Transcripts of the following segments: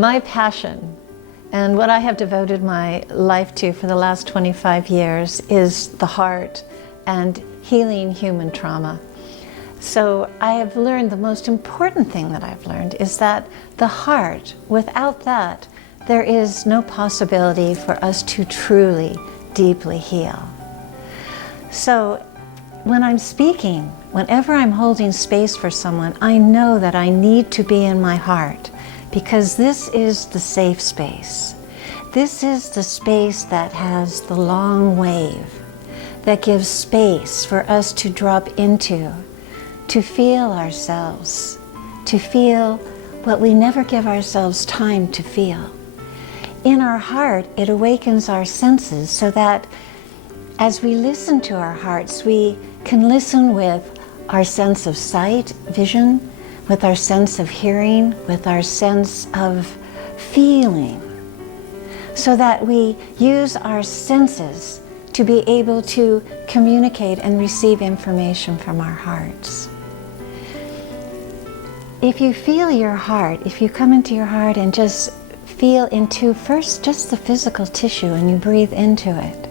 My passion and what I have devoted my life to for the last 25 years is the heart and healing human trauma. So I have learned the most important thing that I've learned is that the heart, without that, there is no possibility for us to truly, deeply heal. So when I'm speaking, whenever I'm holding space for someone, I know that I need to be in my heart because this is the safe space. This is the space that has the long wave, that gives space for us to drop into, to feel ourselves, to feel what we never give ourselves time to feel. In our heart, it awakens our senses so that as we listen to our hearts, we can listen with our sense of sight, vision, with our sense of hearing, with our sense of feeling, so that we use our senses to be able to communicate and receive information from our hearts. If you feel your heart, if you come into your heart and just feel into first just the physical tissue and you breathe into it,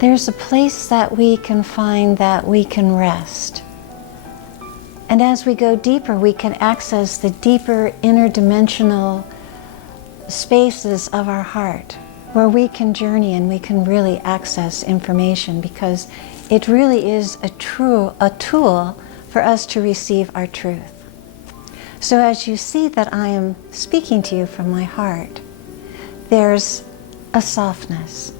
there's a place that we can find that we can rest. And as we go deeper, we can access the deeper interdimensional spaces of our heart where we can journey and we can really access information because it really is a tool for us to receive our truth. So as you see that I am speaking to you from my heart, there's a softness.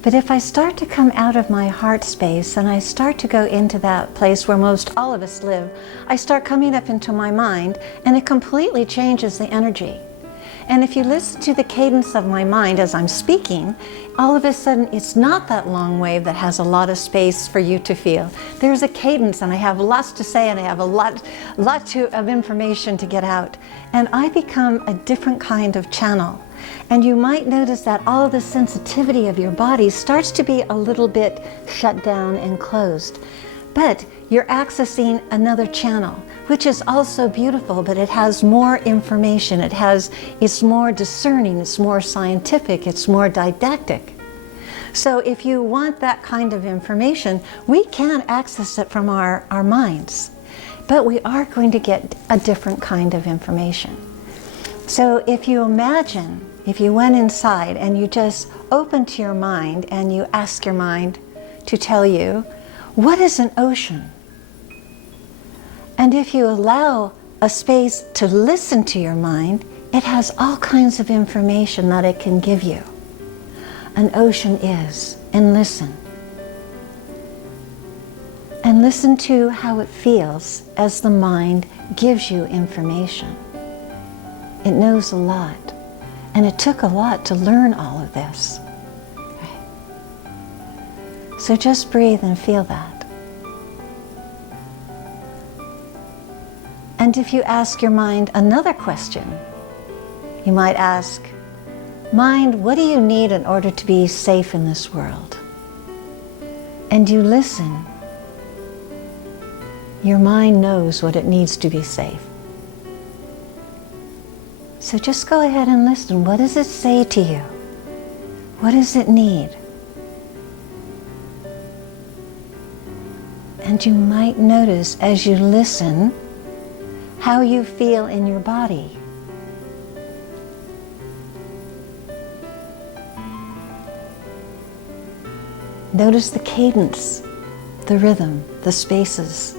But if I start to come out of my heart space and I start to go into that place where most all of us live, I start coming up into my mind and it completely changes the energy. And if you listen to the cadence of my mind as I'm speaking, all of a sudden it's not that long wave that has a lot of space for you to feel. There's a cadence and I have lots to say and I have a lot of information to get out. And I become a different kind of channel. And you might notice that all of the sensitivity of your body starts to be a little bit shut down and closed. But you're accessing another channel, which is also beautiful, but it has more information. It's more discerning, it's more scientific, it's more didactic. So if you want that kind of information, we can access it from our minds, but we are going to get a different kind of information. So if you imagine, if you went inside and you just opened to your mind and you ask your mind to tell you, what is an ocean? And if you allow a space to listen to your mind, it has all kinds of information that it can give you. An ocean is, and listen. And listen to how it feels as the mind gives you information. It knows a lot, and it took a lot to learn all of this. Right? So just breathe and feel that. And if you ask your mind another question, you might ask, mind, what do you need in order to be safe in this world? And you listen. Your mind knows what it needs to be safe. So just go ahead and listen. What does it say to you? What does it need? And you might notice as you listen how you feel in your body. Notice the cadence, the rhythm, the spaces.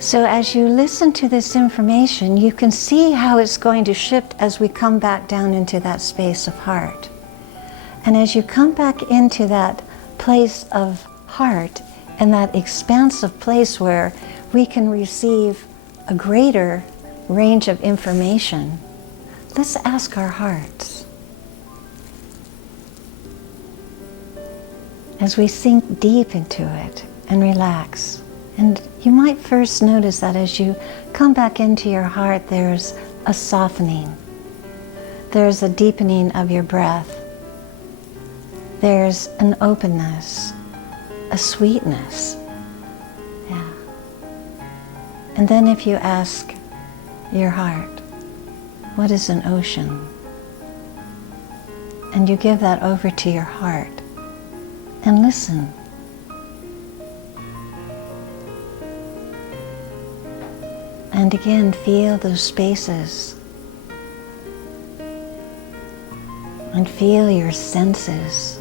So as you listen to this information, you can see how it's going to shift as we come back down into that space of heart. And as you come back into that place of heart and that expansive place where we can receive a greater range of information, let's ask our hearts. As we sink deep into it and relax. And you might first notice that as you come back into your heart, there's a softening. There's a deepening of your breath. There's an openness, a sweetness. And then if you ask your heart, what is an ocean? And you give that over to your heart and listen. And again, feel those spaces. And feel your senses.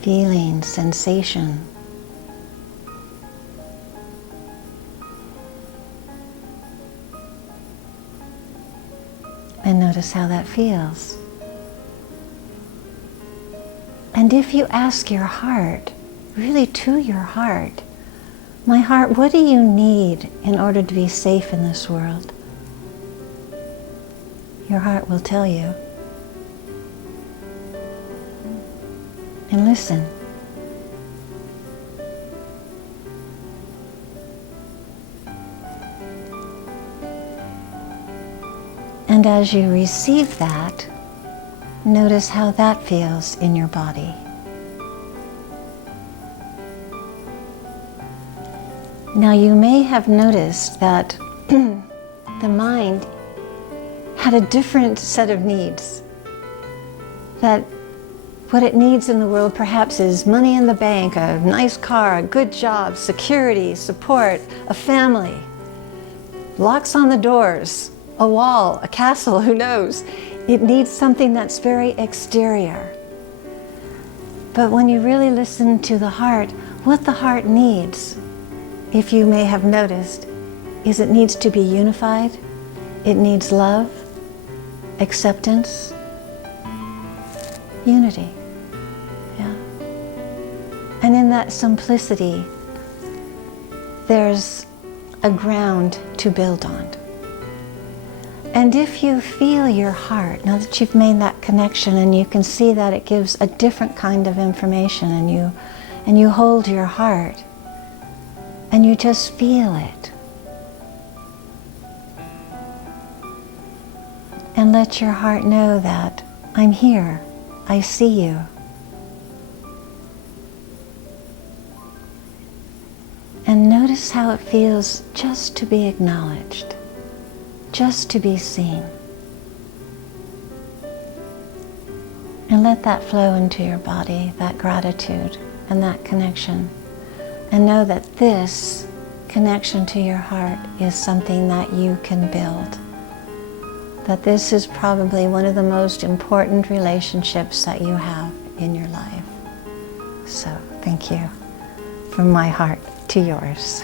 Feeling, sensation. And notice how that feels. And if you ask your heart, really to your heart, my heart, what do you need in order to be safe in this world? Your heart will tell you. And listen. And as you receive that, notice how that feels in your body. Now you may have noticed that the mind had a different set of needs. That what it needs in the world perhaps is money in the bank, a nice car, a good job, security, support, a family, locks on the doors, a wall, a castle, who knows? It needs something that's very exterior. But when you really listen to the heart, what the heart needs, if you may have noticed, is it needs to be unified. It needs love, acceptance, unity. Yeah. And in that simplicity, there's a ground to build on. And if you feel your heart, now that you've made that connection and you can see that it gives a different kind of information, and you hold your heart and you just feel it. And let your heart know that I'm here, I see you. And notice how it feels just to be acknowledged, just to be seen. And let that flow into your body, that gratitude and that connection. And know that this connection to your heart is something that you can build. That this is probably one of the most important relationships that you have in your life. So thank you from my heart to yours.